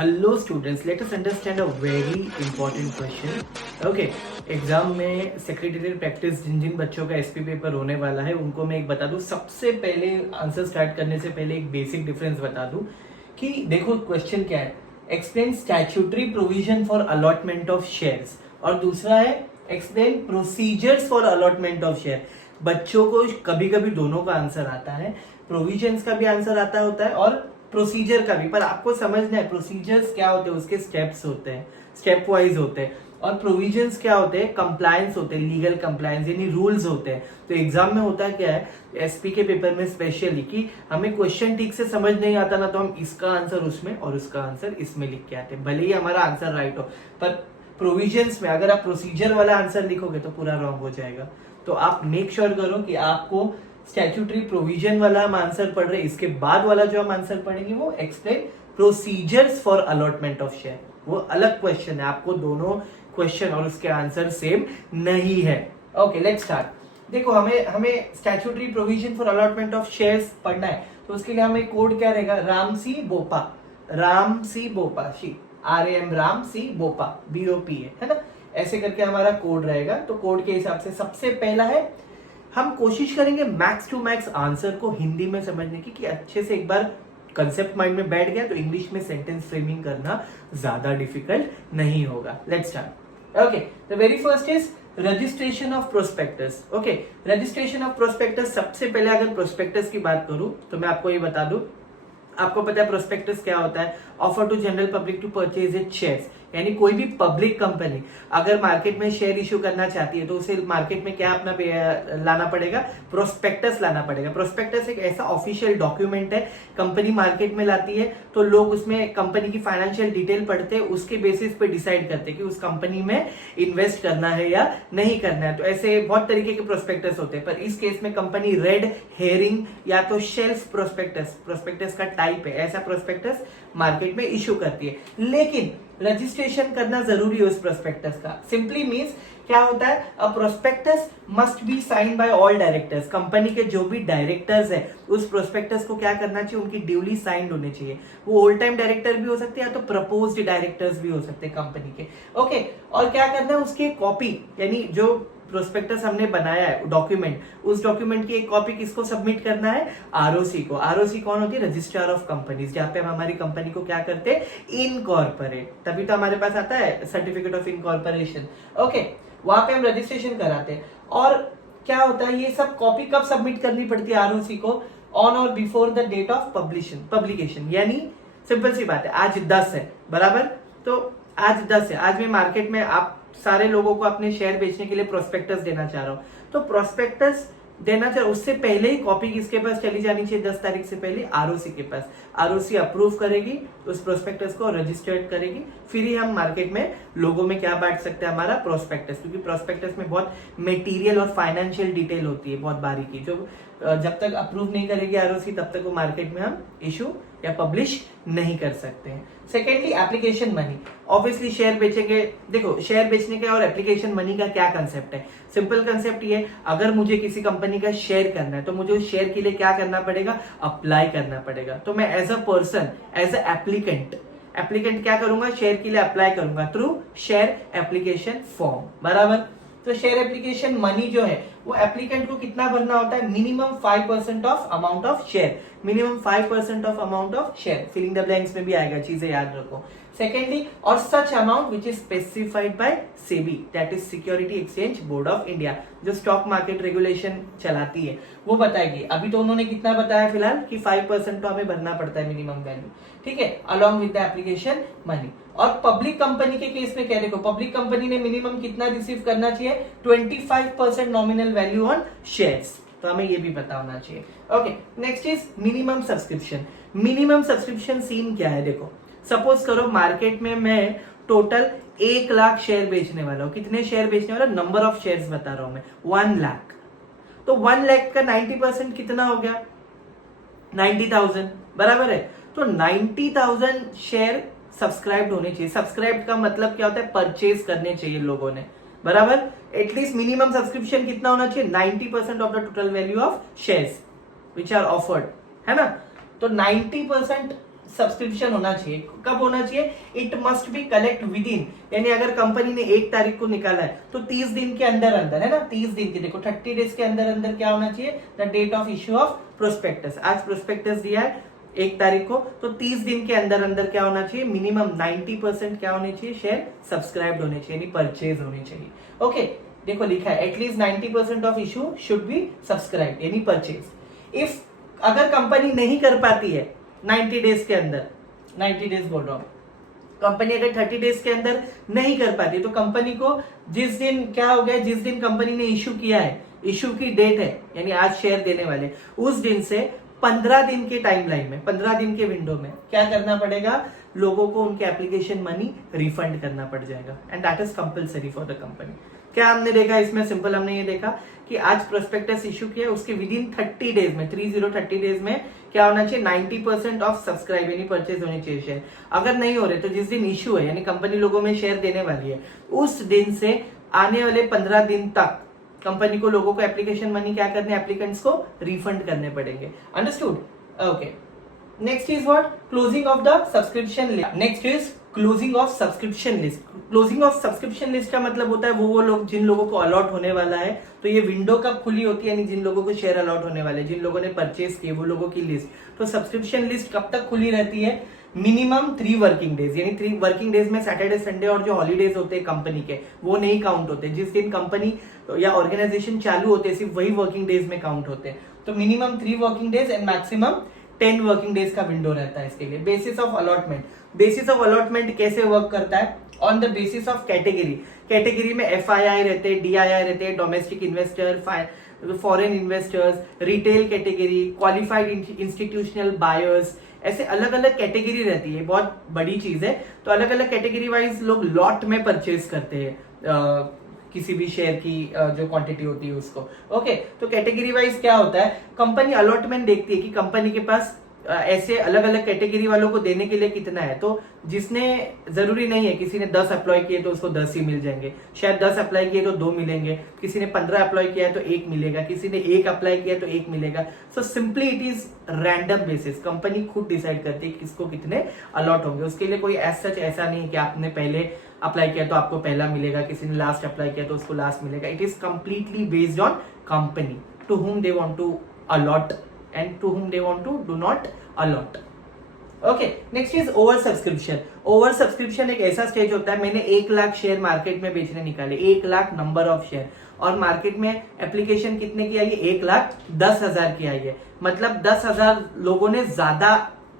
Hello students, let us understand a very important question. Okay, exam में secretary practice जिन जिन बच्चों का SP paper होने वाला है उनको मैं एक बता दूं. सबसे पहले आंसर स्टार्ट करने से पहले एक बेसिक डिफरेंस बता दूं कि देखो क्वेश्चन क्या है. Explain statutory provision for allotment of shares और दूसरा है explain procedures for allotment of share. बच्चों को कभी कभी दोनों का आंसर आता है, प्रोविजंस का भी आंसर आता होता है और प्रोसीजर का भी. पर आपको समझना है प्रोसीजर्स क्या होते हैं, उसके स्टेप्स होते हैं, स्टेप वाइज होते हैं. और प्रोविजंस क्या होते हैं, कंप्लायंस होते हैं, लीगल कंप्लायंस यानी रूल्स होते हैं. तो एग्जाम में होता क्या है एसपी के पेपर में स्पेशली कि हमें क्वेश्चन ठीक से समझ नहीं आता ना, तो हम इसका आंसर उसमें और उसका आंसर इसमें लिख के आते हैं, भले ही हमारा आंसर राइट हो. पर प्रोविजंस में अगर आप प्रोसीजर वाला आंसर लिखोगे तो पूरा रॉन्ग हो जाएगा. तो आप मेक श्योर करो कि आपको स्टैट्यूटरी प्रोविजन वाला हम आंसर पढ़ रहे, इसके बाद वाला जो हम आंसर पढ़ेंगे वो explain procedures for allotment of share. वो अलग क्वेश्चन है, आपको दोनों क्वेश्चन और उसके आंसर सेम नहीं है. Okay, let's start. देखो हमें statutory provision for allotment of shares पढ़ना है, तो उसके लिए हमें कोड क्या रहेगा, RAM C BOPA she RAM RAM C BOPA BOPA है ना, ऐसे करके हमारा कोड रहेगा. तो कोड के हिसाब से सबसे पहला है, हम कोशिश करेंगे मैक्स टू मैक्स आंसर को हिंदी में समझने की, कि अच्छे से एक बार कंसेप्ट माइंड में बैठ गया तो इंग्लिश में सेंटेंस फ्रेमिंग करना ज्यादा डिफिकल्ट नहीं होगा. Let's start. Okay, the very first is registration of prospectus. Okay, registration of prospectus. सबसे पहले अगर प्रोस्पेक्टस की बात करूं तो मैं आपको ये बता दूं, आपको पता है प्रोस्पेक्टस क्या होता है, offer to general public to purchase it shares. यानी कोई भी पब्लिक कंपनी अगर मार्केट में शेयर इश्यू करना चाहती है तो उसे मार्केट में क्या अपना लाना पड़ेगा, प्रोस्पेक्टस लाना पड़ेगा. प्रोस्पेक्टस एक ऐसा ऑफिशियल डॉक्यूमेंट है, कंपनी मार्केट में लाती है तो लोग उसमें कंपनी की फाइनेंशियल डिटेल पढ़ते हैं, उसके बेसिस पे डिसाइड करते हैं कि उस कंपनी में इन्वेस्ट करना है या नहीं करना है. तो ऐसे बहुत तरीके के प्रोस्पेक्टस होते हैं, पर इस केस में कंपनी रेड हेरिंग या तो शेल्फ प्रोस्पेक्टस का टाइप है, ऐसा प्रोस्पेक्टस मार्केट में इश्यू करती है. लेकिन रजिस्ट्रेशन करना जरूरी है उस प्रोस्पेक्टस का. सिंपली मींस क्या होता है, a prospectus must be sign by all directors. Company के जो भी डायरेक्टर्स है उस प्रोस्पेक्टस को क्या करना चाहिए, उनकी ड्यूली साइंड होने चाहिए. वो ओल्ड टाइम डायरेक्टर भी हो सकते हैं या तो प्रपोज्ड डायरेक्टर्स भी हो सकते हैं कंपनी के. ओके, और क्या करना है, उसकी कॉपी यानी जो प्रोस्पेक्टस हमने बनाया है डॉक्यूमेंट, उस डॉक्यूमेंट की एक कॉपी किसको सबमिट करना है, आरओसी को. आरओसी कौन होती है, रजिस्ट्रार ऑफ कंपनीज, जहां पे हम हमारी कंपनी को क्या करते हैं, इनकॉर्पोरेट. तभी तो हमारे पास आता है सर्टिफिकेट ऑफ इनकॉर्पोरेशन. ओके, वहां पे हम रजिस्ट्रेशन कराते हैं. और क्या होता है, ये सब कॉपी कब सबमिट करनी पड़ती है आरओसी को, ऑन और before the date of publication. यानी सिंपल सी बात है, आज 10 है बराबर, तो आज 10 है, आज मैं मार्केट में आप सारे लोगों को अपने शेयर बेचने के लिए प्रोस्पेक्टस देना चाह रहा हूं, तो प्रोस्पेक्टस देना चाह, उससे पहले ही कॉपी किसके पास चली जानी चाहिए, 10 तारीख से पहले आरओसी के पास. आरओसी अप्रूव करेगी उस प्रोस्पेक्टस को, रजिस्टर्ड करेगी, फिर ही हम मार्केट में लोगों में क्या बांट सकते हैं, हमारा प्रोस्पेक्टस. क्योंकि प्रोस्पेक्टस में बहुत मटेरियल और फाइनेंशियल डिटेल होती है, बहुत बारीकी, जो जब तक अप्रूव नहीं करेगी आरओसी तब तक वो मार्केट में हम इशू या पब्लिश नहीं कर सकते हैं. Secondly, application money. Obviously share बेचेंगे, देखो शेयर बेचने का और एप्लीकेशन मनी का क्या कंसेप्ट है, सिंपल कंसेप्ट ये, अगर मुझे किसी कंपनी का शेयर करना है तो मुझे उस शेयर के लिए क्या करना पड़ेगा, अप्लाई करना पड़ेगा. तो मैं as a person, as a applicant क्या करूंगा, शेयर के लिए अप्लाई करूंगा थ्रू शेयर एप्लीकेशन फॉर्म बराबर. तो शेयर एप्लीकेशन मनी जो है वो एप्लीकेंट को कितना भरना होता है, minimum 5% of amount of share. Minimum 5% of amount of share, filling the blanks में भी आएगा, चीजें याद रखो. सेकेंडली, और such amount which is specified by SEBI, that is security exchange board of India, जो स्टॉक मार्केट रेगुलेशन चलाती है, वो बताएगी. अभी तो उन्होंने कितना बताया फिलहाल कि 5% तो हमें भरना पड़ता है मिनिमम वैल्यू, ठीक है, along with the application money. और पब्लिक कंपनी के केस में क्या देखो, पब्लिक कंपनी ने मिनिमम कितना रिसीव करना चाहिए, 25% नॉमिनल वैल्यू ऑन शेयर्स. तो हमें ये भी पता होना चाहिए. Okay, next is minimum subscription. Minimum subscription scene क्या है, देखो सपोज करो मार्केट में मैं टोटल 1 लाख शेयर बेचने वाला हूं. कितने शेयर बेचने वाला, नंबर ऑफ शेयर्स बता रहा हूं मैं, 1 लाख. तो 1 लाख का 90% कितना हो गया, 90,000 बराबर है. तो 90,000 शेयर सब्सक्राइब होने चाहिए. सब्सक्राइब का मतलब क्या होता है, परचेज करने चाहिए लोगों ने बराबर. एटलीस्ट मिनिमम सब्सक्रिप्शन कितना होना चाहिए, 90% of the total value of shares which are offered, है ना. तो 90% सब्सक्रिप्शन होना चाहिए। कब होना चाहिए? It must be collect with in, यानी अगर कंपनी ने 1 तारीख को निकाला है तो 30 दिन के अंदर अंदर, है ना, 30 दिन के, देखो 30 डेज के अंदर अंदर क्या होना चाहिए? The date of issue of prospectus. आज प्रोस्पेक्टस दिया है 1 तारीख को, तो 30 दिन के अंदर अंदर क्या होना चाहिए? मिनिमम 90% क्या होने चाहिए? शेयर सब्सक्राइब्ड होने चाहिए, यानी परचेज होने चाहिए। ओके, देखो लिखा है at least 90% of issue should be subscribe, यानी परचेज। इफ अगर कंपनी नहीं कर पाती है 90 डेज के अंदर, 90 डेज बोल रहा हूं, कंपनी अगर 30 डेज के अंदर नहीं कर पाती तो कंपनी को जिस दिन क्या हो गया, जिस दिन कंपनी ने इशू किया है, इशू की डेट है यानी आज शेयर देने वाले, उस दिन से 15 दिन के टाइमलाइन में, 15 दिन के विंडो में क्या करना पड़ेगा? लोगों को उनके एप्लीकेशन मनी रिफंड करना पड़ जाएगा, and that is compulsory for the company. क्या हमने देखा इसमें? सिंपल, हमने ये देखा कि आज प्रोस्पेक्टस इशू किया, उसके विद इन 30 डेज में, 30 डेज में क्या होना चाहिए? 90% ऑफ सब्सक्राइब यानी परचेज होनी चाहिए शेयर। अगर नहीं हो रहे तो जिस दिन इशू है यानी कंपनी लोगों में शेयर देने वाली है, उस दिन से आने वाले 15 दिन तक कंपनी को, लोगों को एप्लीकेशन मनी क्या करने? एप्लीकेंट्स को रिफंड करने पड़ेंगे। Understood? Okay, next is what? Closing of the subscription list. Next is closing of subscription list. Closing of subscription list का मतलब होता है वो लोग जिन लोगों को अलॉट होने वाला है, तो ये विंडो कब खुली होती है? यानी जिन लोगों को शेयर अलॉट होने वाले, जिन लोगों ने परचेज किए, वो लोगों की लिस्ट। तो सब्सक्रिप्शन लिस्ट कब तक खुली रहती है? मिनिमम 3 वर्किंग डेज, यानी 3 वर्किंग डेज में सैटरडे संडे और जो हॉलीडेज होते हैं कंपनी के, वो नहीं काउंट होते। जिस दिन कंपनी या ऑर्गेनाइजेशन चालू होते हैं सिर्फ वही वर्किंग डेज में काउंट होते हैं। तो minimum 3 working days and maximum 10 working days का विंडो रहता है इसके लिए। Basis of allotment, basis of allotment कैसे वर्क करता है? On the basis of category. Category में FII रहते हैं, DII रहते हैं, domestic investor, foreign investors, retail category, qualified institutional buyers, ऐसे अलग अलग कैटेगरी रहती है। बहुत बड़ी चीज है। तो अलग अलग कैटेगरी वाइज लोग लॉट में परचेज करते हैं किसी भी शेयर की जो क्वांटिटी होती है उसको। ओके, तो कैटेगरी वाइज क्या होता है? कंपनी अलॉटमेंट देखती है कि कंपनी के पास ऐसे अलग अलग कैटेगरी वालों को देने के लिए कितना है। तो जिसने, जरूरी नहीं है किसी ने 10 अप्लाई किए तो उसको 10 ही मिल जाएंगे, शायद 10 अप्लाई किए तो 2 मिलेंगे, किसी ने 15 अप्लाई किया है तो 1 मिलेगा, किसी ने 1 अप्लाई किया तो 1 मिलेगा। So simply it is random basis. Company खुद डिसाइड करती है किसको कितने अलॉट होंगे। उसके लिए कोई एज सच ऐसा नहीं है कि आपने पहले अप्लाई किया तो आपको पहला मिलेगा, किसी ने लास्ट अप्लाई किया तो उसको लास्ट मिलेगा। It is completely based on company to whom they want to allot and to whom they want to do not allot. Okay, next is over subscription. Over subscription एक ऐसा stage होता है, मैंने 1 lakh share market में बेचने निकाले, 1 lakh number of share, और market में एप्लीकेशन कितने की आई है? 1,10,000 की आई है। मतलब 10,000 लोगों ने ज्यादा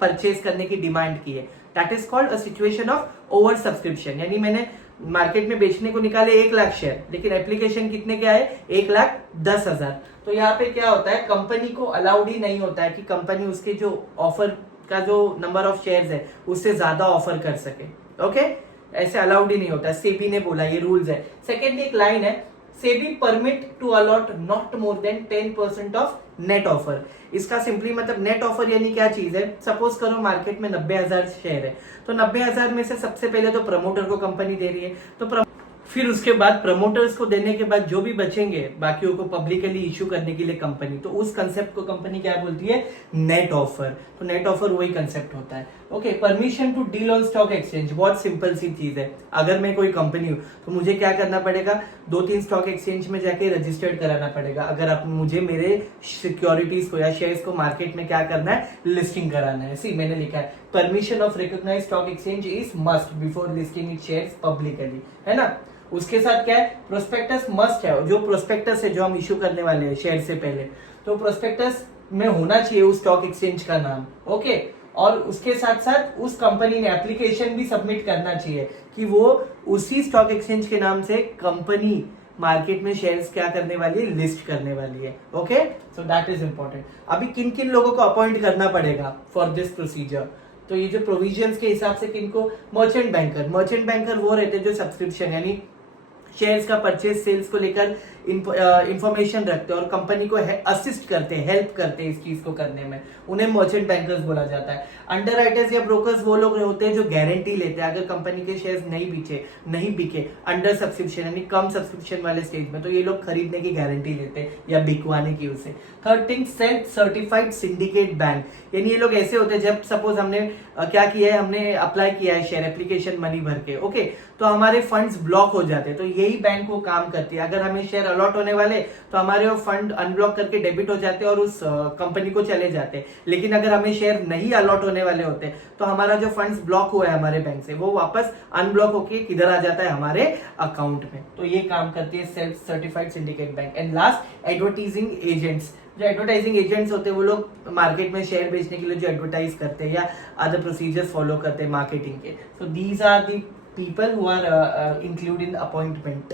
परचेज करने की डिमांड की है। That is called a situation of over subscription. यानी मैंने मार्केट में बेचने को निकाले 1 लाख शेयर, लेकिन एप्लीकेशन कितने के आए? 1,10,000। तो यहाँ पे क्या होता है? कंपनी को अलाउड ही नहीं होता है कि कंपनी उसके जो ऑफर का जो नंबर ऑफ शेयर्स है उससे ज्यादा ऑफर कर सके। ओके, ऐसे अलाउड ही नहीं होता। सेबी ने बोला, ये रूल्स है। सेकेंड एक लाइन है, SEBI permit to allot not more than 10% of net offer. इसका सिंपली मतलब नेट ऑफर यानी क्या चीज है? सपोज करो मार्केट में 90,000 शेयर है, तो 90,000 में से सबसे पहले तो प्रमोटर को कंपनी दे रही है, तो फिर उसके बाद प्रमोटर्स को देने के बाद जो भी बचेंगे बाकियों को पब्लिकली इश्यू करने के लिए कंपनी, तो उस कंसेप्ट को कंपनी क्या बोलती है? Net offer. तो नेट ऑफर वही कंसेप्ट होता है। Okay, permission to deal on stock exchange, बहुत सिंपल सी चीज है। अगर मैं कोई कंपनी हूं तो मुझे क्या करना पड़ेगा? 2-3 स्टॉक एक्सचेंज में जाके रजिस्टर्ड कराना पड़ेगा। अगर आप मुझे मेरे सिक्योरिटीज को या शेयर्स को मार्केट में क्या करना है? लिस्टिंग कराना है। सी, मैंने लिखा है permission of recognized stock exchange is must before listing it shares publicly, है ना। उसके साथ क्या है? प्रोस्पेक्टस मस्ट है। जो प्रोस्पेक्टस है जो हम इशू करने वाले हैं शेयर से पहले, तो प्रोस्पेक्टस में होना चाहिए उस स्टॉक एक्सचेंज का नाम। ओके, और उसके साथ साथ उस कंपनी ने एप्लीकेशन भी सबमिट करना चाहिए कि वो उसी स्टॉक एक्सचेंज के नाम से कंपनी मार्केट में शेयर्स क्या करने वाली है? लिस्ट करने वाली है। Okay, so that is important. अभी किन किन लोगों को अपॉइंट करना पड़ेगा फॉर दिस प्रोसीजर? तो ये जो प्रोविजंस के हिसाब से किनको? Merchant banker. मर्चेंट बैंकर वो रहते हैं जो सब्सक्रिप्शन यानी शेयर्स का परचेज सेल्स को लेकर इंफॉर्मेशन रखते हैं और कंपनी को असिस्ट करते हैं, हेल्प करते हैं इस चीज को करने में, उन्हें मर्चेंट बैंकर्स बोला जाता है। अंडरराइटर्स या ब्रोकर्स वो लोग होते हैं जो गारंटी लेते हैं अगर कंपनी के शेयर्स नहीं बिके अंडर सब्सक्रिप्शन यानी कम सब्सक्रिप्शन वाले स्टेज में, तो ये लोग खरीदने की गारंटी लेते हैं या बिकवाने की उसे। Third thing, self certified syndicate bank, यानी ये लोग ऐसे होते हैं जब सपोज हमने क्या किया है, हमने अप्लाई किया है शेयर एप्लीकेशन मनी भर के, ओके, तो हमारे फंड्स ब्लॉक हो जाते हैं, तो यही बैंक वो काम करती है। अगर हमें शेयर अलॉट होने वाले तो हमारे वो फंड अनब्लॉक करके डेबिट हो जाते हैं और उस कंपनी को चले जाते हैं, लेकिन अगर हमें शेयर नहीं अलॉट होने वाले होते तो हमारा जो फंड्स ब्लॉक हुआ है हमारे बैंक से वो वापस अनब्लॉक होके किधर आ जाता है, हमारे अकाउंट में। तो ये काम करती है self certified syndicate bank. And last, advertising agents. जो एडवर्टाइजिंग एजेंट्स होते हैं वो लोग मार्केट में शेयर बेचने के लिए जो एडवर्टाइज करते हैं या अदर प्रोसीजर्स फॉलो करते हैं मार्केटिंग के। So these are the people who are included in appointment.